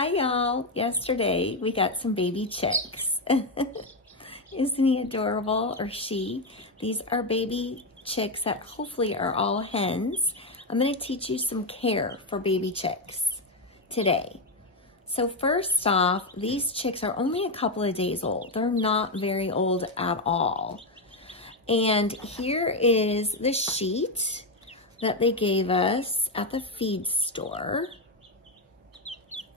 Hi y'all. Yesterday we got some baby chicks. Isn't he adorable, or she? These are baby chicks that hopefully are all hens. I'm going to teach you some care for baby chicks today. So first off, these chicks are only a couple of days old. They're not very old at all. And here is the sheet that they gave us at the feed store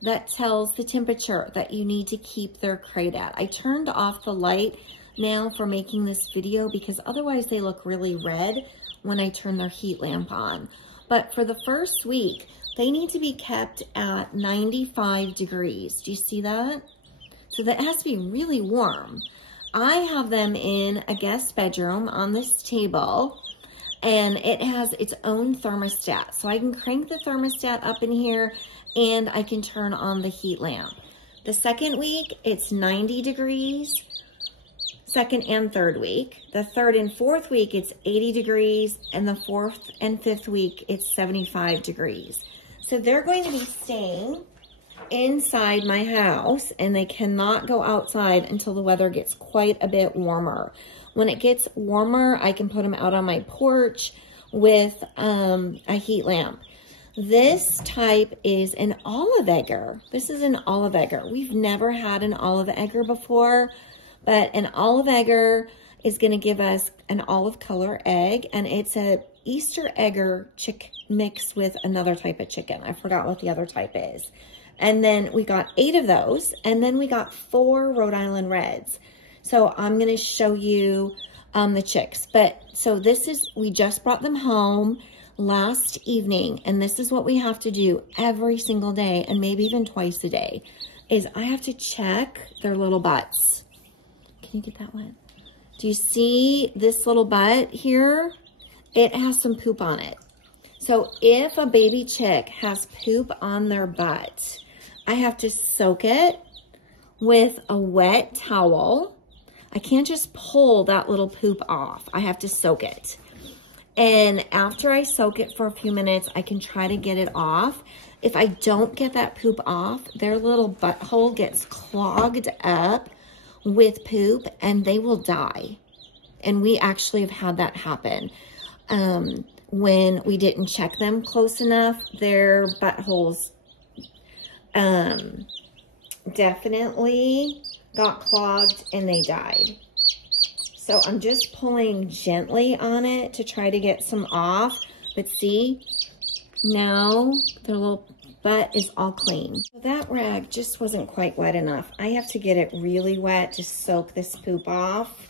that tells the temperature that you need to keep their crate at. I turned off the light now for making this video because otherwise they look really red when I turn their heat lamp on. But for the first week, they need to be kept at 95 degrees. Do you see that? So that has to be really warm. I have them in a guest bedroom on this table, and it has its own thermostat. So I can crank the thermostat up in here and I can turn on the heat lamp. The second week, it's 90 degrees. Second and third week. The third and fourth week, it's 80 degrees. And the fourth and fifth week, it's 75 degrees. So they're going to be staying inside my house, and they cannot go outside until the weather gets quite a bit warmer. When it gets warmer, I can put them out on my porch with a heat lamp. This type is an olive egger. This is an olive egger. We've never had an olive egger before, but an olive egger is going to give us an olive color egg, and it's a Easter egger chick mixed with another type of chicken. I forgot what the other type is. And then we got 8 of those, and then we got 4 Rhode Island Reds. So I'm going to show you the chicks. But so this is, we just brought them home last evening, and this is what we have to do every single day, and maybe even twice a day, is I have to check their little butts. Can you get that one? Do you see this little butt here? It has some poop on it. So if a baby chick has poop on their butt, I have to soak it with a wet towel. I can't just pull that little poop off. I have to soak it. And after I soak it for a few minutes, I can try to get it off. If I don't get that poop off, their little butthole gets clogged up with poop and they will die. And we actually have had that happen. When we didn't check them close enough, their buttholes definitely got clogged and they died. So I'm just pulling gently on it to try to get some off. But see, now their little butt is all clean. That rag just wasn't quite wet enough. I have to get it really wet to soak this poop off.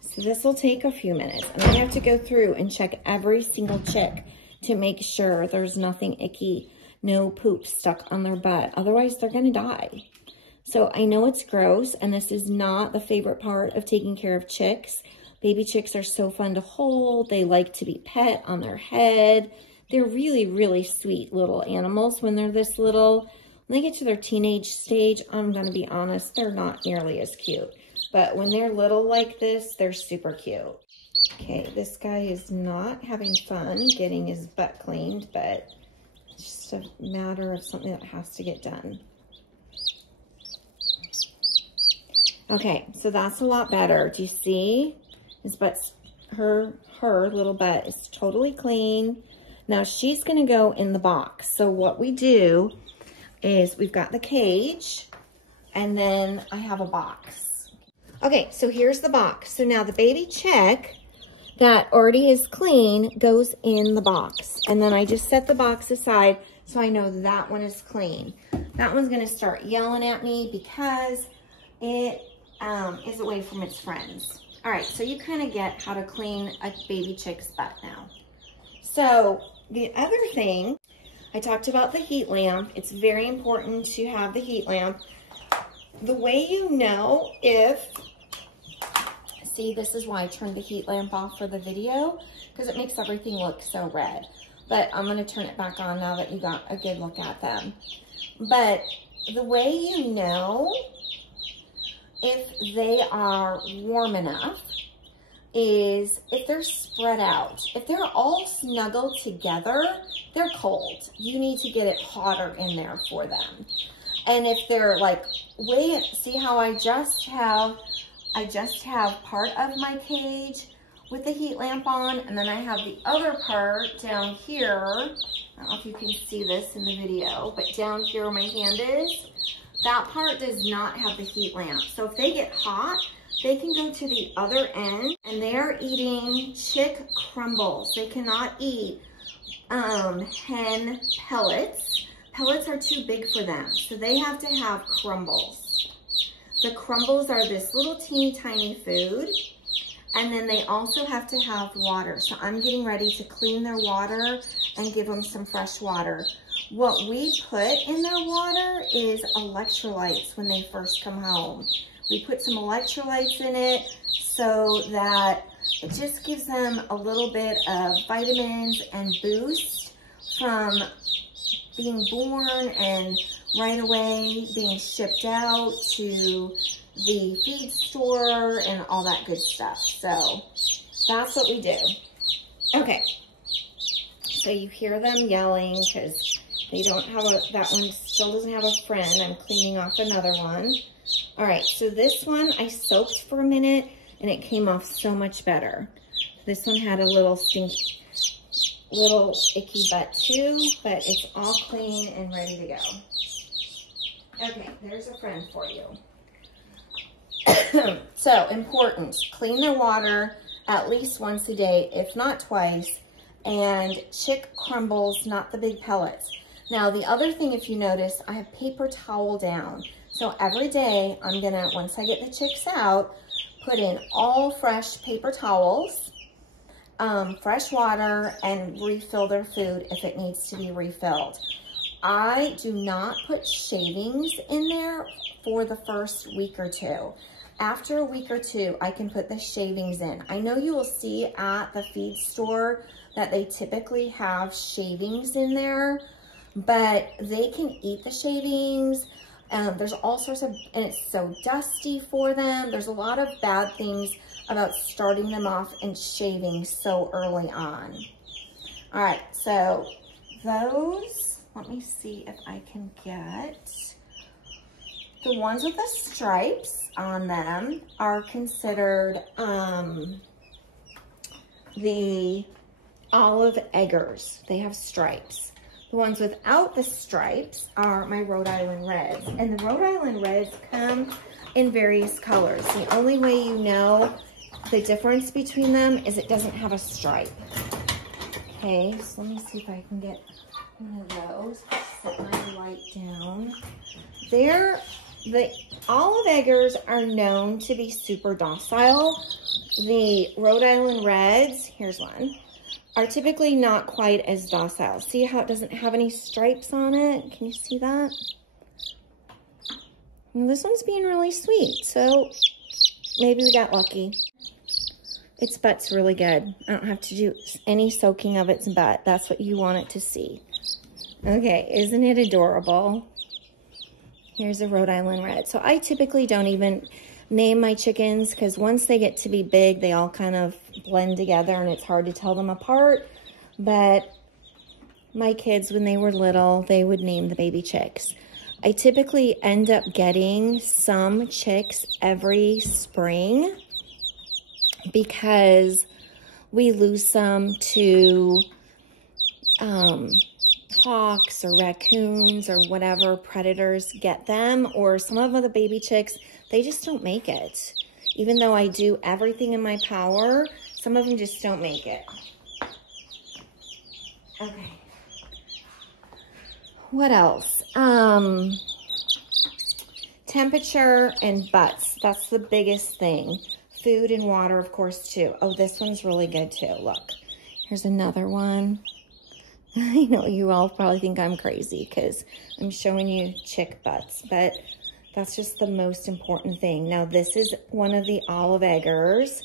So this will take a few minutes. And I have to go through and check every single chick to make sure there's nothing icky, no poop stuck on their butt. Otherwise, they're going to die. So I know it's gross, and this is not the favorite part of taking care of chicks. Baby chicks are so fun to hold. They like to be pet on their head. They're really, really sweet little animals when they're this little. When they get to their teenage stage, I'm going to be honest, they're not nearly as cute. But when they're little like this, they're super cute. Okay, this guy is not having fun getting his butt cleaned, but it's just a matter of something that has to get done. Okay, so that's a lot better. Do you see? His butt's, her little butt is totally clean. Now she's gonna go in the box. So what we do is we've got the cage, and then I have a box. Okay, so here's the box. So now the baby chick that already is clean goes in the box. And then I just set the box aside so I know that one is clean. That one's gonna start yelling at me because it is away from its friends. All right, so you kind of get how to clean a baby chick's butt now. So the other thing, I talked about the heat lamp. It's very important to have the heat lamp. The way you know if, see, this is why I turned the heat lamp off for the video, because it makes everything look so red. But I'm gonna turn it back on now that you got a good look at them. But the way you know if they are warm enough is if they're spread out. If they're all snuggled together, they're cold. You need to get it hotter in there for them. And if they're like, wait, see how I just have part of my cage with the heat lamp on, and then I have the other part down here. I don't know if you can see this in the video, but down here where my hand is, that part does not have the heat lamp. So if they get hot, they can go to the other end, and they're eating chick crumbles. They cannot eat hen pellets. Pellets are too big for them, so they have to have crumbles. The crumbles are this little teeny tiny food, and then they also have to have water. So I'm getting ready to clean their water and give them some fresh water. What we put in their water is electrolytes when they first come home. We put some electrolytes in it so that it just gives them a little bit of vitamins and boost from being born and right away being shipped out to the feed store and all that good stuff. So that's what we do. Okay, so you hear them yelling because they don't have that one still doesn't have a friend. I'm cleaning off another one. All right, so this one I soaked for a minute and it came off so much better. This one had a little icky butt too, but it's all clean and ready to go. Okay, there's a friend for you. So important, clean their water at least once a day, if not twice, and chick crumbles, not the big pellets. Now the other thing, if you notice, I have paper towel down. So every day I'm gonna, once I get the chicks out, put in all fresh paper towels, fresh water, and refill their food if it needs to be refilled. I do not put shavings in there for the first week or two. After a week or two, I can put the shavings in. I know you will see at the feed store that they typically have shavings in there, but they can eat the shavings. There's all sorts of, and it's so dusty for them. There's a lot of bad things about starting them off and shaving so early on. All right, so those, let me see if I can get, the ones with the stripes on them are considered the olive eggers. They have stripes. The ones without the stripes are my Rhode Island Reds. And the Rhode Island Reds come in various colors. The only way you know the difference between them is it doesn't have a stripe. Okay, so let me see if I can get one of those. Set my light down. The olive eggers are known to be super docile. The Rhode Island Reds, here's one, are typically not quite as docile. See how it doesn't have any stripes on it? Can you see that? And this one's being really sweet, so maybe we got lucky. Its butt's really good. I don't have to do any soaking of its butt. That's what you want it to see. Okay, isn't it adorable? Here's a Rhode Island Red. So I typically don't even name my chickens because once they get to be big, they all kind of blend together and it's hard to tell them apart. But my kids, when they were little, they would name the baby chicks. I typically end up getting some chicks every spring because we lose some to hawks or raccoons or whatever predators get them, or some of the baby chicks, they just don't make it. Even though I do everything in my power, some of them just don't make it. Okay. What else? Temperature and butts. That's the biggest thing. Food and water, of course, too. Oh, this one's really good, too. Look, here's another one. I know you all probably think I'm crazy because I'm showing you chick butts, but that's just the most important thing. Now, this is one of the olive eggers.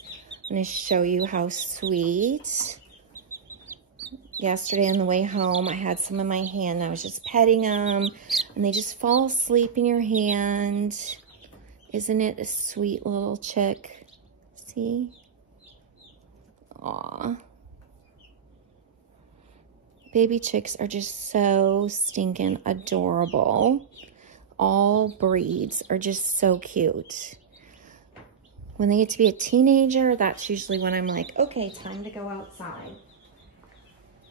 I'm going to show you how sweet. Yesterday on the way home, I had some in my hand. I was just petting them, and they just fall asleep in your hand. Isn't it a sweet little chick? See? Aw. Baby chicks are just so stinking adorable. all breeds are just so cute. When they get to be a teenager, that's usually when I'm like, okay, time to go outside.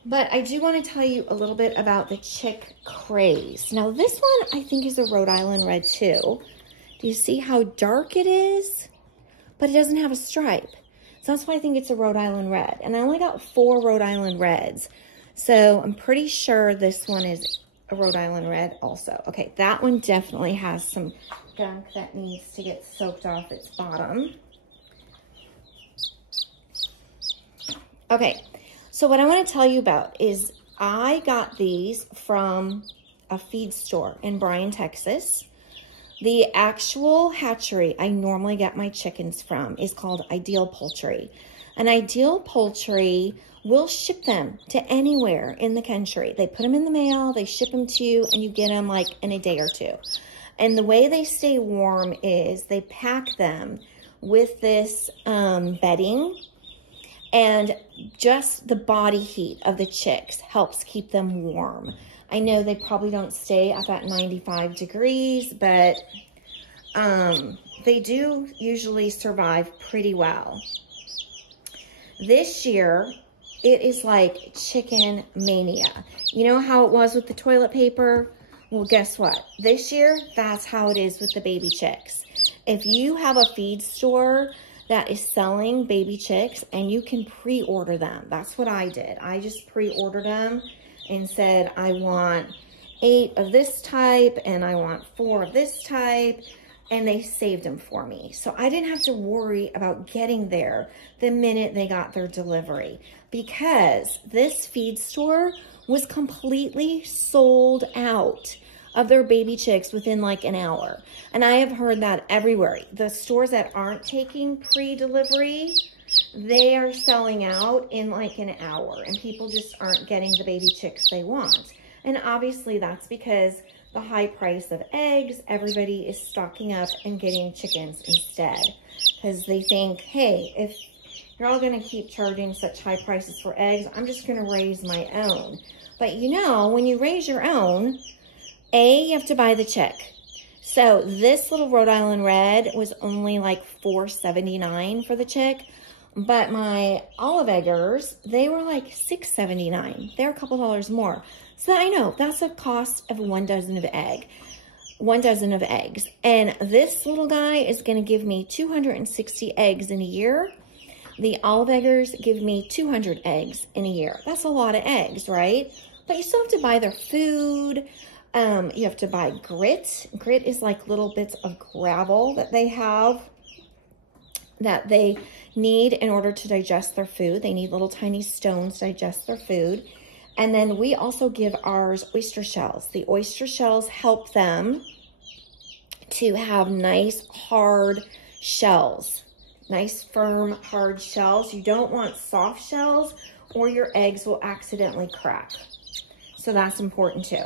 But I do want to tell you a little bit about the chick craze. Now this one I think is a Rhode Island red too. Do you see how dark it is? But it doesn't have a stripe. So that's why I think it's a Rhode Island red. And I only got 4 Rhode Island reds. So I'm pretty sure this one is a Rhode Island red also. Okay, that one definitely has some gunk that needs to get soaked off its bottom. Okay, so what I want to tell you about is I got these from a feed store in Bryan, Texas. The actual hatchery I normally get my chickens from is called Ideal Poultry. And Ideal Poultry will ship them to anywhere in the country. They put them in the mail, they ship them to you, and you get them like in a day or 2. And the way they stay warm is they pack them with this bedding, and just the body heat of the chicks helps keep them warm. I know they probably don't stay at that 95 degrees, but they do usually survive pretty well. This year, it is like chicken mania. You know how it was with the toilet paper? Well, guess what? This year, that's how it is with the baby chicks. If you have a feed store that is selling baby chicks and you can pre-order them, that's what I did. I just pre-ordered them and said, I want 8 of this type and I want 4 of this type, and they saved them for me. So I didn't have to worry about getting there the minute they got their delivery, because this feed store was completely sold out of their baby chicks within like an hour. And I have heard that everywhere. The stores that aren't taking pre-delivery, they are selling out in like an hour, and people just aren't getting the baby chicks they want. And obviously that's because the high price of eggs, everybody is stocking up and getting chickens instead, because they think, hey, if you're all going to keep charging such high prices for eggs, I'm just going to raise my own. But you know, when you raise your own, you have to buy the chick. So this little Rhode Island red was only like $4.79 for the chick. But my olive eggers, they were like $6.79. They're a couple dollars more. So I know that's the cost of 1 dozen of eggs. And this little guy is going to give me 260 eggs in a year. The olive eggers give me 200 eggs in a year. That's a lot of eggs, right? But you still have to buy their food. You have to buy grit. Grit is like little bits of gravel that they have that they need in order to digest their food. They need little tiny stones to digest their food. And then we also give ours oyster shells. The oyster shells help them to have nice hard shells. Nice firm hard shells. You don't want soft shells or your eggs will accidentally crack. So that's important too.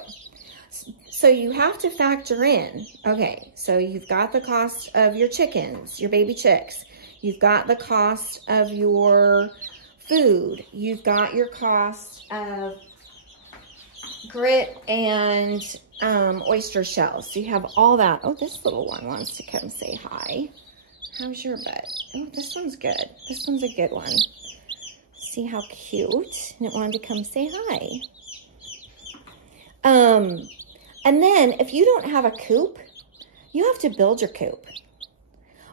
So you have to factor in, okay, so you've got the cost of your chickens, your baby chicks. You've got the cost of your food. You've got your cost of grit and oyster shells. So you have all that. Oh, this little one wants to come say hi. How's your butt? Oh, this one's good. This one's a good one. See how cute? And it wanted to come say hi. And then if you don't have a coop, you have to build your coop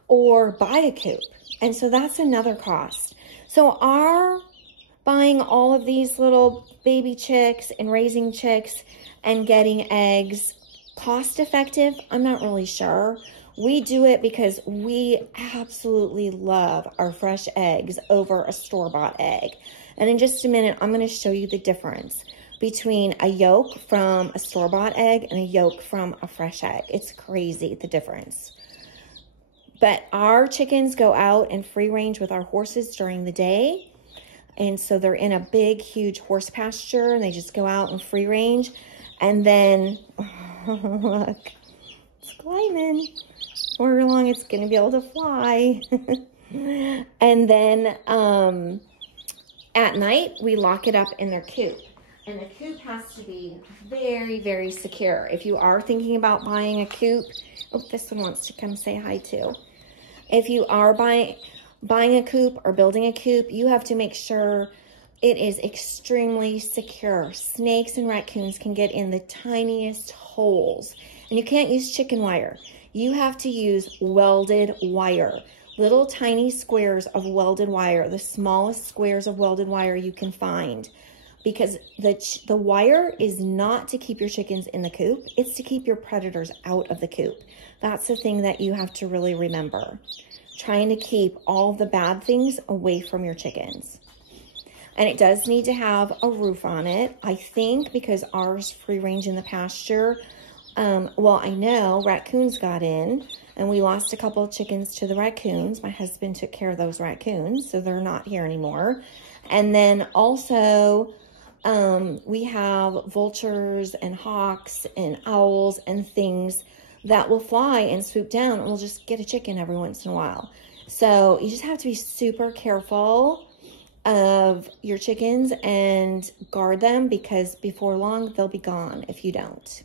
or buy a coop. And so that's another cost. So our buying all of these little baby chicks and raising chicks and getting eggs cost effective? I'm not really sure. We do it because we absolutely love our fresh eggs over a store-bought egg. And in just a minute, I'm going to show you the difference between a yolk from a store-bought egg and a yolk from a fresh egg. It's crazy, the difference. But our chickens go out and free range with our horses during the day. And so they're in a big, huge horse pasture, and they just go out and free range. And then, look, it's climbing. However long it's going to be able to fly. And then at night, we lock it up in their coop. And the coop has to be very, very secure. If you are thinking about buying a coop, oh, this one wants to come say hi too. If you are buying a coop or building a coop, you have to make sure it is extremely secure. Snakes and raccoons can get in the tiniest holes. And you can't use chicken wire. You have to use welded wire. Little tiny squares of welded wire, the smallest squares of welded wire you can find. Because the wire is not to keep your chickens in the coop, it's to keep your predators out of the coop. That's the thing that you have to really remember. Trying to keep all the bad things away from your chickens. And it does need to have a roof on it. I think because ours free range in the pasture, well, I know raccoons got in and we lost a couple of chickens to the raccoons. My husband took care of those raccoons, so they're not here anymore. And then also, we have vultures and hawks and owls and things that will fly and swoop down and we'll just get a chicken every once in a while. So you just have to be super careful of your chickens and guard them, because before long they'll be gone if you don't.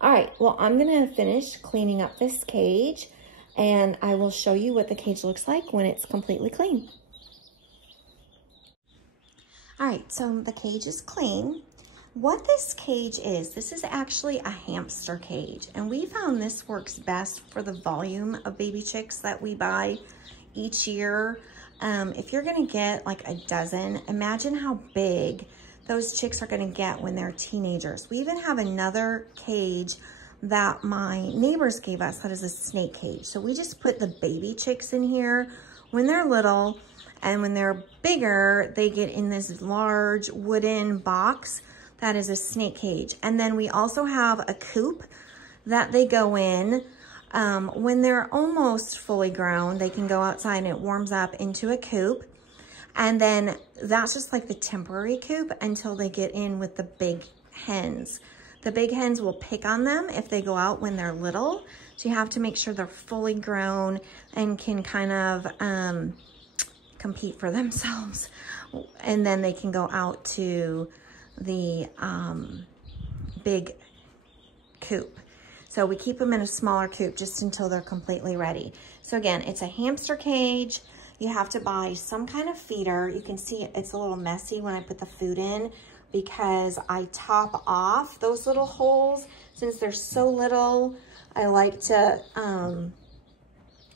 All right, well, I'm gonna finish cleaning up this cage and I will show you what the cage looks like when it's completely clean. All right, so the cage is clean. What this cage is, this is actually a hamster cage, and we found this works best for the volume of baby chicks that we buy each year. If you're gonna get like a dozen, imagine how big those chicks are gonna get when they're teenagers. We even have another cage that my neighbors gave us that is a snake cage. So we just put the baby chicks in here when they're little, and when they're bigger, they get in this large wooden box that is a snake cage. And then we also have a coop that they go in. When they're almost fully grown, they can go outside and it warms up into a coop. And then that's just like the temporary coop until they get in with the big hens. The big hens will pick on them if they go out when they're little. So you have to make sure they're fully grown and can kind of compete for themselves. And then they can go out to the big coop. So we keep them in a smaller coop just until they're completely ready. So again, it's a hamster cage. You have to buy some kind of feeder. You can see it's a little messy when I put the food in because I top off those little holes. Since they're so little, I like to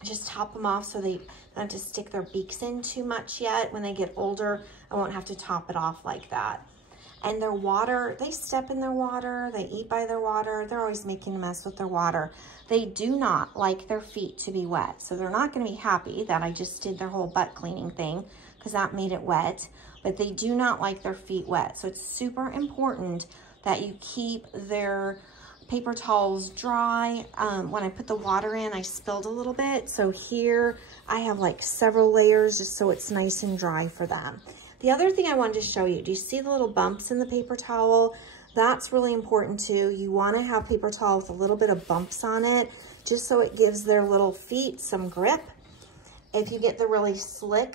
just top them off so they don't have to stick their beaks in too much yet. When they get older, I won't have to top it off like that. And their water, they step in their water, they eat by their water, they're always making a mess with their water. They do not like their feet to be wet, so they're not gonna be happy that I just did their whole butt cleaning thing because that made it wet, but they do not like their feet wet. So it's super important that you keep their paper towels dry. When I put the water in, I spilled a little bit, so here I have like several layers just so it's nice and dry for them. The other thing I wanted to show you, do you see the little bumps in the paper towel? That's really important too. You want to have paper towel with a little bit of bumps on it, just so it gives their little feet some grip. If you get the really slick,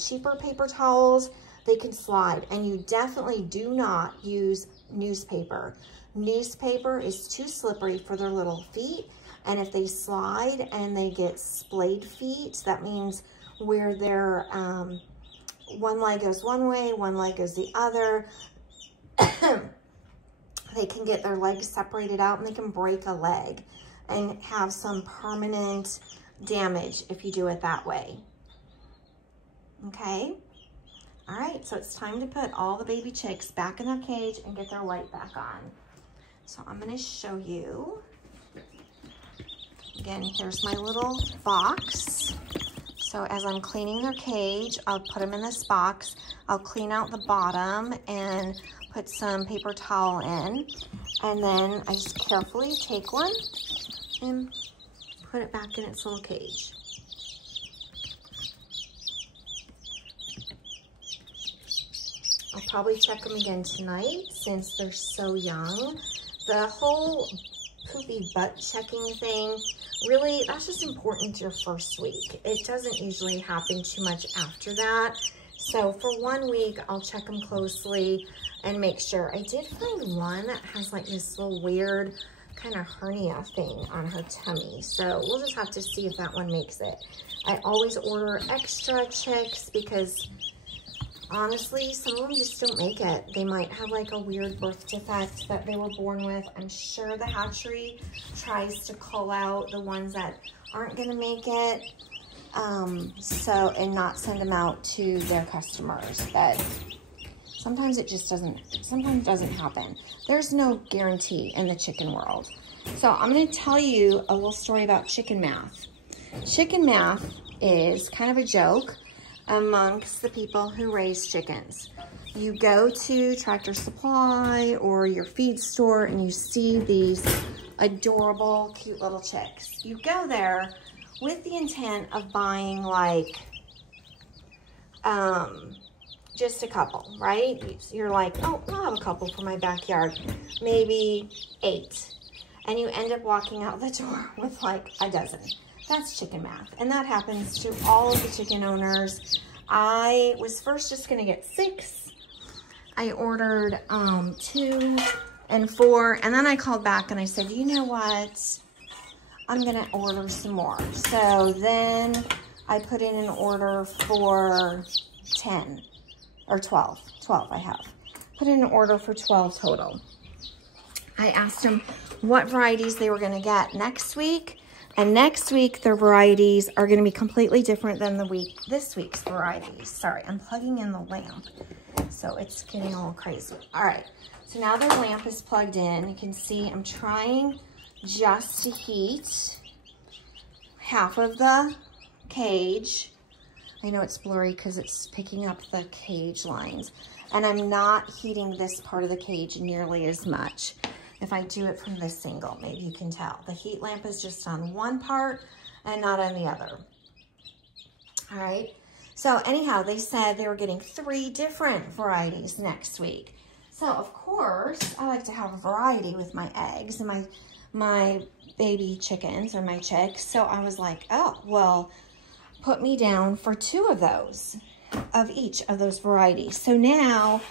cheaper paper towels, they can slide. And you definitely do not use newspaper. Newspaper is too slippery for their little feet. And if they slide and they get splayed feet, that means where they're, one leg goes one way, one leg goes the other. They can get their legs separated out and they can break a leg and have some permanent damage if you do it that way. Okay? All right, so it's time to put all the baby chicks back in their cage and get their light back on. So I'm gonna show you. Again, here's my little box. So as I'm cleaning their cage, I'll put them in this box. I'll clean out the bottom and put some paper towel in. And then I just carefully take one and put it back in its little cage. I'll probably check them again tonight since they're so young. The whole poopy butt checking thing, really, that's just important your first week. It doesn't usually happen too much after that. So for 1 week, I'll check them closely and make sure. I did find one that has like this little weird kind of hernia thing on her tummy. So we'll just have to see if that one makes it. I always order extra chicks because honestly, some of them just don't make it. They might have like a weird birth defect that they were born with. I'm sure the hatchery tries to cull out the ones that aren't gonna make it. And not send them out to their customers. But sometimes it just doesn't happen. There's no guarantee in the chicken world. So I'm gonna tell you a little story about chicken math. Chicken math is kind of a joke amongst the people who raise chickens. You go to Tractor Supply or your feed store and you see these adorable, cute little chicks. You go there with the intent of buying like, just a couple, right? You're like, oh, I'll have a couple for my backyard, maybe 8. And you end up walking out the door with like a dozen. That's chicken math. And that happens to all of the chicken owners. I was first just gonna get 6. I ordered 2 and 4, and then I called back and I said, you know what? I'm gonna order some more. So then I put in an order for 10 or 12. 12 I have. Put in an order for 12 total. I asked them what varieties they were gonna get next week. And next week, their varieties are gonna be completely different than this week's varieties. Sorry, I'm plugging in the lamp. So it's getting all crazy. All right, so now their lamp is plugged in. You can see I'm trying just to heat half of the cage. I know it's blurry because it's picking up the cage lines. And I'm not heating this part of the cage nearly as much. If I do it from this angle, maybe you can tell. The heat lamp is just on one part and not on the other. All right, so anyhow, they said they were getting 3 different varieties next week. So of course, I like to have a variety with my eggs and my baby chickens or my chicks. So I was like, oh, well, put me down for 2 of those, of each of those varieties. So now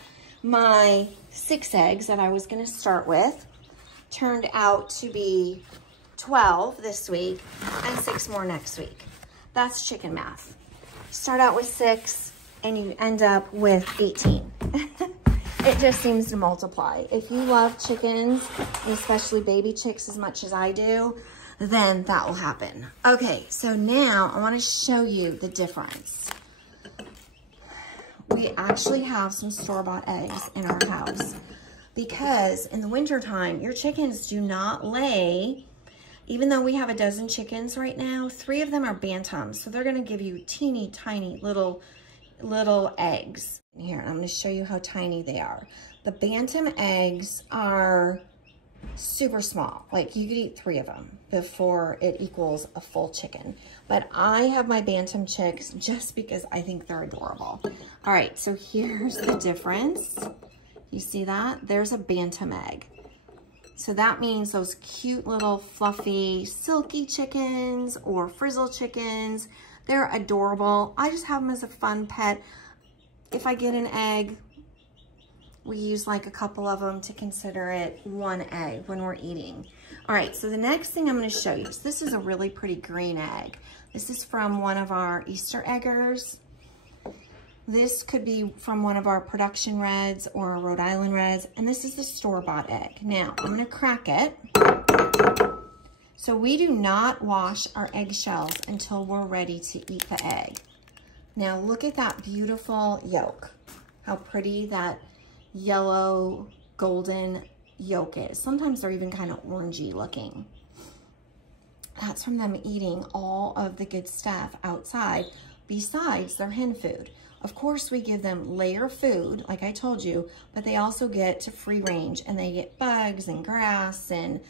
my 6 eggs that I was gonna start with turned out to be 12 this week and 6 more next week. That's chicken math. Start out with 6 and you end up with 18. It just seems to multiply. If you love chickens, and especially baby chicks as much as I do, then that will happen. Okay, so now I want to show you the difference. We actually have some store-bought eggs in our house because in the wintertime, your chickens do not lay. Even though we have a dozen chickens right now, 3 of them are bantams. So they're gonna give you teeny tiny little eggs. Here, I'm gonna show you how tiny they are. The bantam eggs are super small. Like you could eat 3 of them before it equals a full chicken. But I have my bantam chicks just because I think they're adorable. All right, so here's the difference. You see that? There's a bantam egg. So that means those cute little fluffy, silky chickens or frizzle chickens, they're adorable. I just have them as a fun pet. If I get an egg, we use like a couple of them to consider it 1 egg when we're eating. All right, so the next thing I'm gonna show you, so this is a really pretty green egg. This is from one of our Easter eggers. This could be from one of our production reds or Rhode Island reds, and this is the store-bought egg. Now, I'm gonna crack it. So we do not wash our eggshells until we're ready to eat the egg. Now look at that beautiful yolk. How pretty that yellow golden yolk is. Sometimes they're even kind of orangey looking. That's from them eating all of the good stuff outside besides their hen food. Of course, we give them layer food, like I told you, but they also get to free range and they get bugs and grass and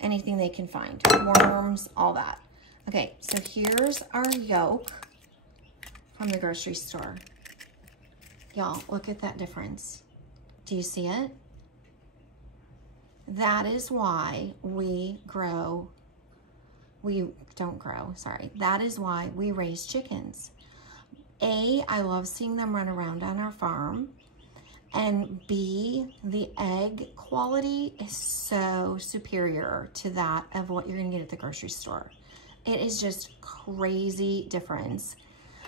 anything they can find, worms, all that. Okay, so here's our yolk from the grocery store. Y'all, look at that difference. Do you see it? That is why that is why we raise chickens. I love seeing them run around on our farm. And B, the egg quality is so superior to that of what you're gonna get at the grocery store. It is just crazy difference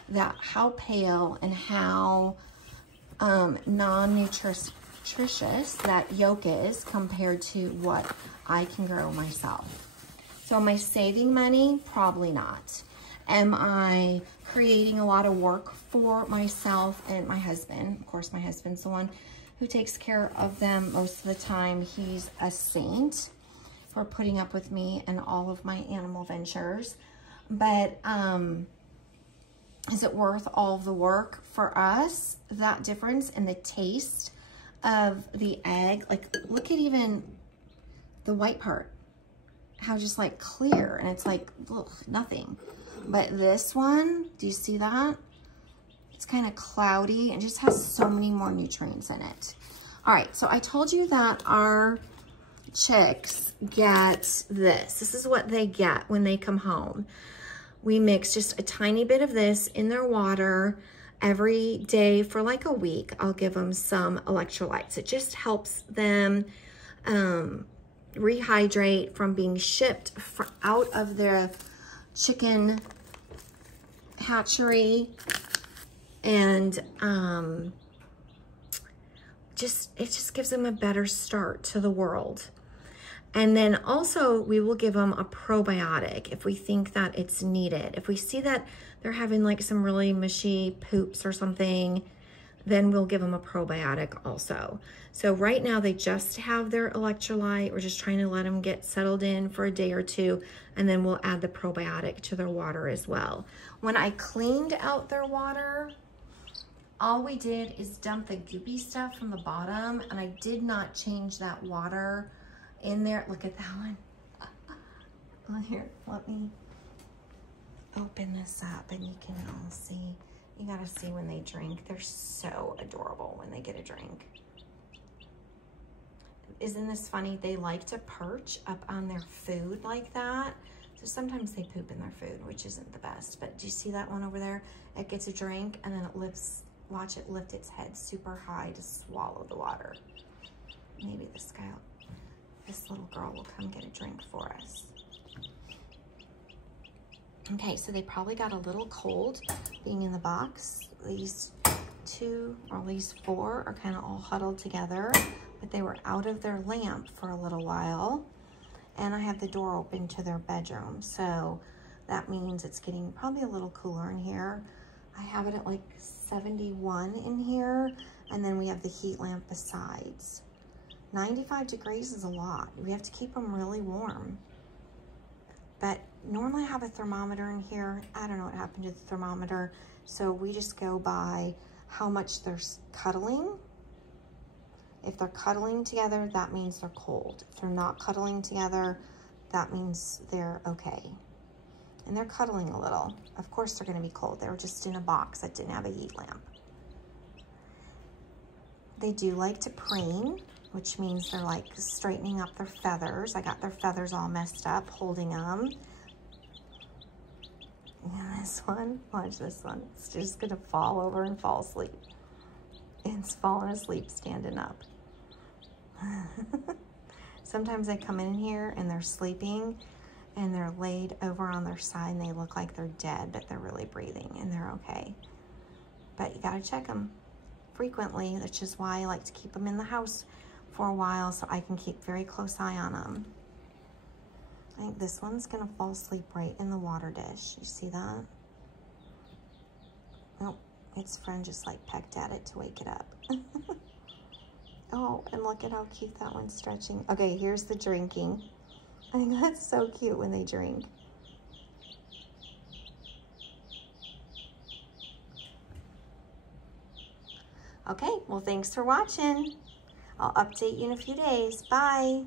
that how pale and how non-nutritious that yolk is compared to what I can grow myself. So am I saving money? Probably not. Am I creating a lot of work for myself and my husband? Of course, my husband's the one who takes care of them most of the time. He's a saint for putting up with me and all of my animal ventures. But is it worth all the work for us? That difference in the taste of the egg, like look at even the white part, how just like clear, and it's like ugh, nothing. But this one, do you see that? It's kind of cloudy and just has so many more nutrients in it. All right, so I told you that our chicks get this. This is what they get when they come home. We mix just a tiny bit of this in their water every day for like a week. I'll give them some electrolytes. It just helps them rehydrate from being shipped out of their chicken hatchery, and it just gives them a better start to the world. And then also we will give them a probiotic if we think that it's needed. If we see that they're having like some really mushy poops or something, then we'll give them a probiotic also. So right now they just have their electrolyte. We're just trying to let them get settled in for a day or two, and then we'll add the probiotic to their water as well. When I cleaned out their water, all we did is dump the goopy stuff from the bottom, and I did not change that water in there. Look at that one. Here, let me open this up and you can all see. You gotta see when they drink. They're so adorable when they get a drink. Isn't this funny? They like to perch up on their food like that. So sometimes they poop in their food, which isn't the best. But do you see that one over there? It gets a drink and then it lifts, watch it lift its head super high to swallow the water. Maybe this little girl will come get a drink for us. Okay, so they probably got a little cold being in the box. These two, or at least four, are kind of all huddled together, but they were out of their lamp for a little while. And I have the door open to their bedroom, so that means it's getting probably a little cooler in here. I have it at like 71 in here, and then we have the heat lamp besides. 95 degrees is a lot. We have to keep them really warm. But normally I have a thermometer in here. I don't know what happened to the thermometer. So we just go by how much they're cuddling. If they're cuddling together, that means they're cold. If they're not cuddling together, that means they're okay. And they're cuddling a little. Of course they're gonna be cold. They were just in a box that didn't have a heat lamp. They do like to preen, which means they're like straightening up their feathers. I got their feathers all messed up holding them. And this one, watch this one. It's just gonna fall over and fall asleep. It's falling asleep standing up. Sometimes I come in here and they're sleeping and they're laid over on their side and they look like they're dead, but they're really breathing and they're okay. But you gotta check them frequently, which is why I like to keep them in the house for a while so I can keep very close eye on them. I think this one's gonna fall asleep right in the water dish. You see that? Oh, its friend just like pecked at it to wake it up. Oh, and look at how cute that one's stretching. Okay, here's the drinking. I think that's so cute when they drink. Okay, well, thanks for watching. I'll update you in a few days. Bye.